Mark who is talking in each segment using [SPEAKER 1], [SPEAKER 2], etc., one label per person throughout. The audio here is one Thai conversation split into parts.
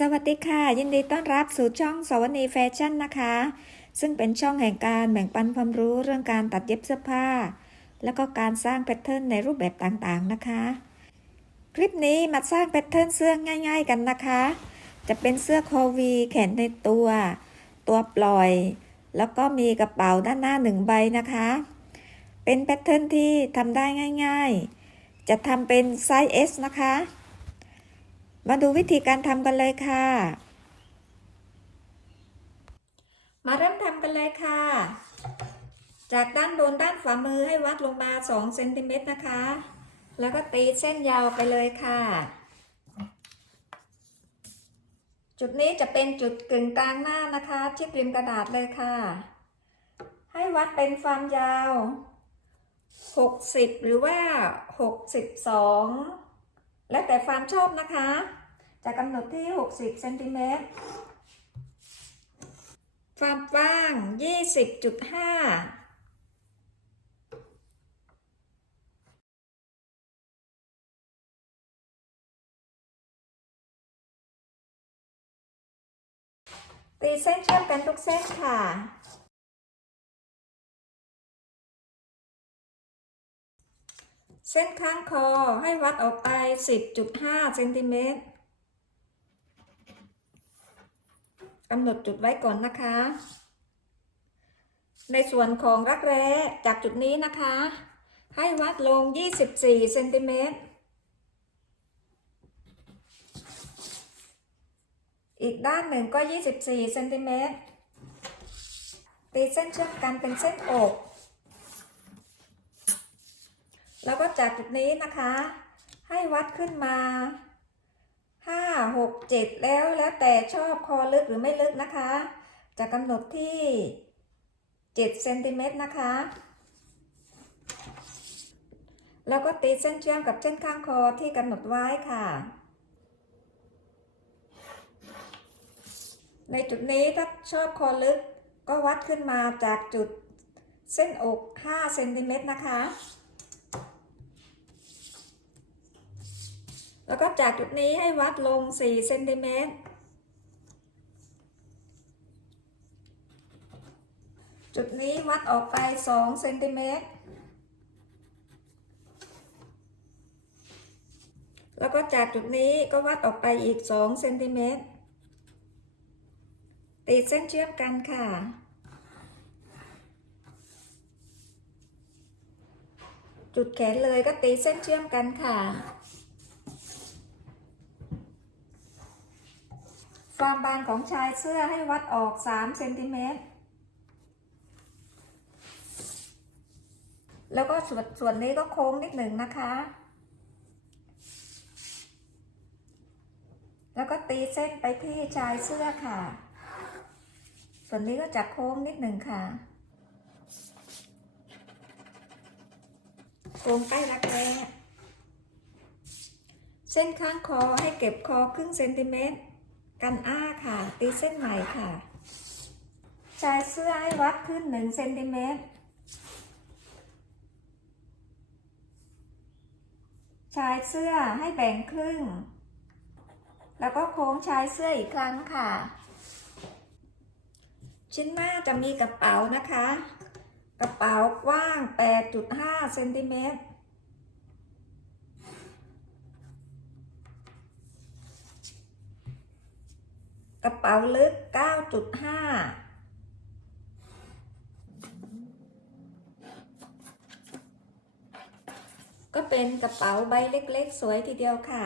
[SPEAKER 1] สวัสดีค่ะ ยินดีต้อนรับสู่ช่องสวนีแฟชั่นนะคะ ซึ่งเป็นช่องแห่งการแบ่งปันความรู้เรื่องการตัดเย็บเสื้อผ้า แล้วก็การสร้างแพทเทิร์นในรูปแบบต่างๆนะคะ คลิปนี้มาสร้างแพทเทิร์นเสื้อง่าย ๆ กันนะคะ จะเป็นเสื้อคอวีแขนในตัว ตัวปล่อย แล้วก็มีกระเป๋าด้านหน้าหนึ่งใบนะคะ เป็นแพทเทิร์นที่ทำได้ง่าย ๆ จะทำเป็นไซส์ S นะคะ มาดูวิธีการทำกันเลยค่ะ มาเริ่มทำกันเลยค่ะ จากด้านบนด้านฝ่ามือให้วัดลงมา2เซนติเมตรนะคะ แล้วก็ตีเส้นยาวไปเลยค่ะ จุดนี้จะเป็นจุดกึ่งกลางหน้านะคะที่ริมกระดาษเลยค่ะ ให้วัดเป็นความยาว 60 หรือว่า 62แล้วแต่ความชอบนะคะ จะกำหนดที่ 60เซนติเมตรความกว้าง 20.5ตีเส้นเชื่อมกันทุกเส้นค่ะ เส้นข้างคอให้วัดออกไป 10.5เซนติเมตร กำหนดจุดไว้ก่อนนะคะ ในส่วนของรักแร้จากจุดนี้นะคะ ให้วัดลง 24เซนติเมตรอีกด้านหนึ่งก็ 24เซนติเมตรตีเส้นเชื่อมกันเป็นเส้นอก แล้วก็จากจุดนี้นะคะ ให้วัดขึ้นมา 5 6 7แล้วแล้วแต่ชอบคอลึกหรือไม่ลึกนะคะ จะกำหนดที่7เซนติเมตรนะคะ แล้วก็ตีเส้นเชื่อมกับเส้นข้างคอที่กำหนดไว้ค่ะ ในจุดนี้ถ้าชอบคอลึกก็วัดขึ้นมาจากจุดเส้นอก5เซนติเมตรนะคะ แล้วก็จากจุดนี้ให้วัดลง 4 เซนติเมตร จุดนี้วัดออกไป 2 เซนติเมตร แล้วก็จากจุดนี้ก็วัดออกไปอีก 2 เซนติเมตรตีเส้นเชื่อมกันค่ะจุดแขนเลยก็ตีเส้นเชื่อมกันค่ะ ความบานของชายเสื้อให้วัดออก3เซนติเมตร แล้วก็ส่วนส่วนนี้ก็โค้งนิดหนึ่งนะคะ แล้วก็ตีเส้นไปที่ชายเสื้อค่ะ ส่วนนี้ก็จะโค้งนิดหนึ่งค่ะ โค้งใต้รักแร้เส้นข้างคอให้เก็บคอครึ่งเซนติเมตร กันอ้าค่ะ ตีเส้นใหม่ค่ะ ชายเสื้อให้วัดขึ้นหนึ่งเซนติเมตร ชายเสื้อให้แบ่งครึ่ง แล้วก็โค้งชายเสื้ออีกครั้งค่ะ ชิ้นหน้าจะมีกระเป๋านะคะ กระเป๋ากว้าง 8.5เซนติเมตร กระเป๋าลึก 9.5ก็เป็นกระเป๋าใบเล็กๆ สวยทีเดียวค่ะ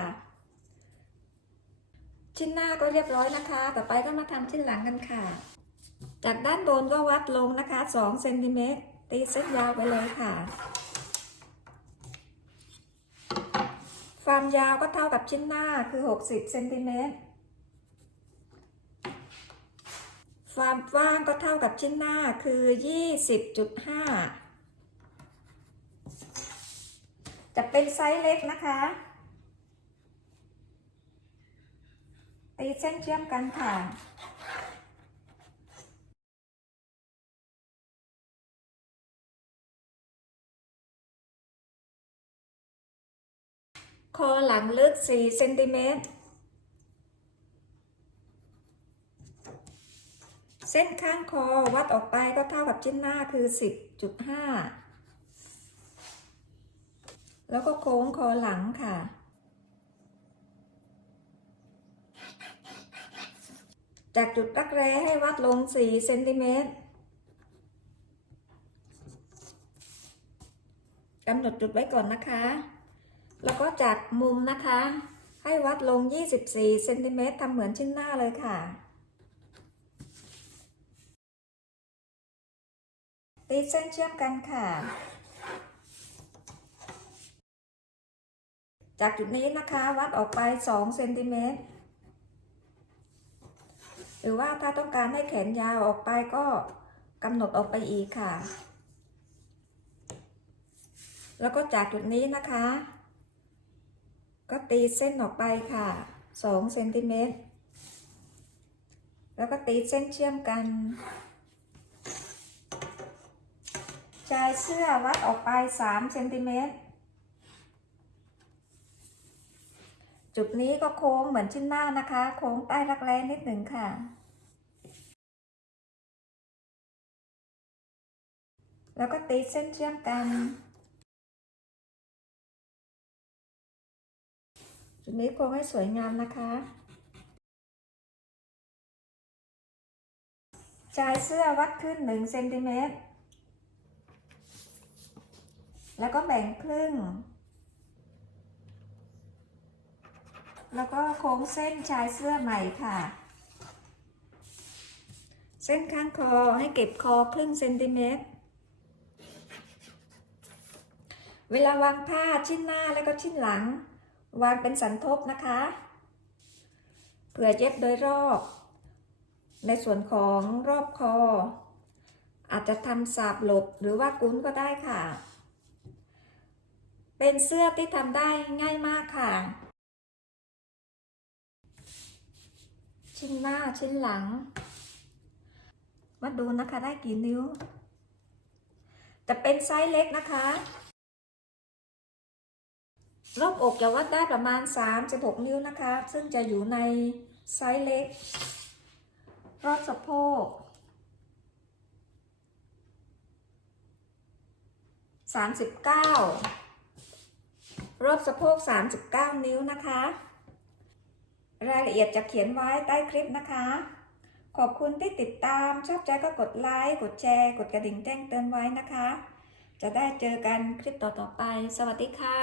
[SPEAKER 1] ชิ้นหน้าก็เรียบร้อยนะคะ ต่อไปก็มาทำชิ้นหลังกันค่ะ จากด้านบนก็วัดลงนะคะ2เซนติเมตรตีเส้นยาวไปเลยค่ะ ความยาวก็เท่ากับชิ้นหน้าคือ 60เซนติเมตร ความกว้างก็เท่ากับชิ้นหน้าคือ 20.5 จะเป็นไซส์เล็กนะคะ ตีเส้นเชื่อมกันค่ะคอหลังลึก 4 เซนติเมตร เส้นข้างคอวัดออกไปก็เท่ากับชิ้นหน้าคือ 10.5 แล้วก็โค้งคอหลังค่ะ จากจุดรักแร้ให้วัดลง 4 เซนติเมตรกำหนดจุดไว้ก่อนนะคะ แล้วก็จากมุมนะคะ ให้วัดลง 24 เซนติเมตรทำเหมือนชิ้นหน้าเลยค่ะ ตีเส้นเชื่อมกันค่ะ จากจุดนี้นะคะวัดออกไป2เซนติเมตรหรือว่าถ้าต้องการให้แขนยาวออกไปก็กำหนดออกไปอีกค่ะ แล้วก็จากจุดนี้นะคะ ก็ตีเส้นออกไปค่ะ2เซนติเมตรแล้วก็ตีเส้นเชื่อมกัน ชายเสื้อวัดออกไป3เซนติเมตร จุดนี้ก็โค้งเหมือนชิ้นหน้านะคะ โค้งใต้รักแร้นิดหนึ่งค่ะ แล้วก็ตีเส้นเชื่อมกัน จุดนี้โค้งให้สวยงามนะคะชายเสื้อวัดขึ้น1เซนติเมตร แล้วก็แบ่งครึ่ง แล้วก็โค้งเส้นชายเสื้อใหม่ค่ะ เส้นข้างคอให้เก็บคอครึ่งเซนติเมตร เวลาวางผ้าชิ้นหน้าแล้วก็ชิ้นหลัง วางเป็นสันทบนะคะ เผื่อเย็บโดยรอบ ในส่วนของรอบคอ อาจจะทำสาบหลบหรือว่ากุ้นก็ได้ค่ะ เป็นเสื้อที่ทำได้ง่ายมากค่ะ ชิ้นหน้าชิ้นหลัง มาดูนะคะได้กี่นิ้ว จะเป็นไซส์เล็กนะคะรอบอกจะวัดได้ประมาณ 36 นิ้วนะคะ ซึ่งจะอยู่ในไซส์เล็ก รอบสะโพก 39 รอบสะโพก 39 นิ้วนะคะ รายละเอียดจะเขียนไว้ใต้คลิปนะคะ ขอบคุณที่ติดตาม ชอบใจก็กดไลค์ กดแชร์ กดกระดิ่งแจ้งเตือนไว้นะคะ จะได้เจอกันคลิปต่อๆไป สวัสดีค่ะ